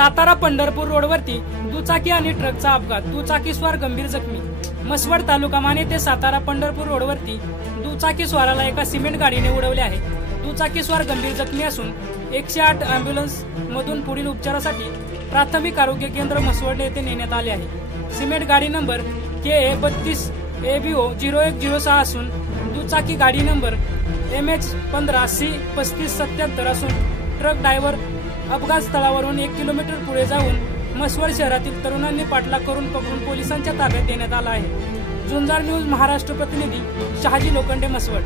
सातारा पंढरपूर रोडवरती दुचाकी आणि ट्रकचा अपघात, दुचाकीस्वार गंभीर जखमी। मसवड तालुका माने ते सातारा पंढरपूर रोडवरती दुचाकी स्वाराला एका सिमेंट गाडीने उडवले आहे। दुचाकीस्वार गंभीर जखमी असून 108 अँब्युलन्स मधून पुढील उपचारासाठी प्राथमिक आरोग्य केंद्र मसवड येथे नेण्यात आले आहे। सिमेंट गाडी नंबर KA 32 ABO 0106 असून दुचाकी गाडी नंबर MH 15 C 3577 असून ट्रक ड्रायव्हर अपघात स्थळावरून 1 किलोमीटर पुढे जाऊन मसवड शहरातील तरुणांनी पाठलाग करून पकडून पोलिसांच्या ताब्यात देण्यात आला आहे। झुंजार न्यूज महाराष्ट्र प्रतिनिधी शहाजी लोखंडे, मसवड।